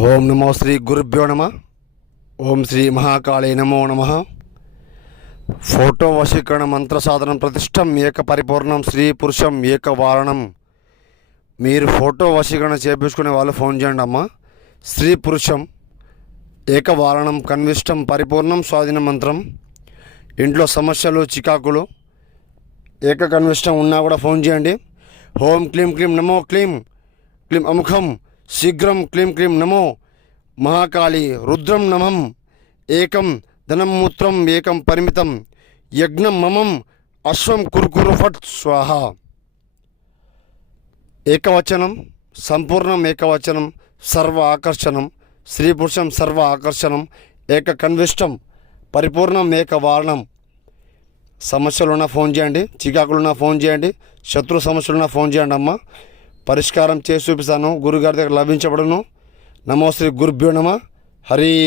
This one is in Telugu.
ఓం నమో శ్రీ గురుభ్యో నమ. ఓం శ్రీ మహాకాళీ నమో నమ. ఫోటో వశీకరణ మంత్ర సాధనం ప్రతిష్టం ఏక పరిపూర్ణం స్త్రీ పురుషం ఏక వారణం. మీరు ఫోటో వశీకరణ చేపించుకునే వాళ్ళు ఫోన్ చేయండి అమ్మ. స్త్రీ పురుషం ఏక వారణం కన్విష్టం పరిపూర్ణం స్వాధీన మంత్రం. ఇంట్లో సమస్యలు చికాకులు ఏక కన్విష్టం ఉన్నా కూడా ఫోన్ చేయండి. ఓం క్లీం క్లీం నమో క్లీం క్లీం అముఖం శీఘ్రం క్లీం క్లీం నమో మహాకాళి రుద్రం నమం. ఏకం ధనం మూత్రం ఏకం పరిమితం యజ్ఞం మమం అశ్వం కురుకురు ఫట్ స్వాహ. ఏకవచనం సంపూర్ణం ఏకవచనం సర్వ ఆకర్షణం స్త్రీ పురుషం సర్వ ఆకర్షణం ఏక కన్విష్టం పరిపూర్ణం ఏక వారణం. సమస్యలున్నా ఫోన్ చేయండి, చికాకులున్నా ఫోన్ చేయండి, శత్రు సమస్యలున్నా ఫోన్ చేయండి అమ్మ. పరిష్కారం చేసి చూపిస్తాను. గురుగారి దగ్గర లభించబడును. నమో శ్రీ గురుభ్యో నమ. హరి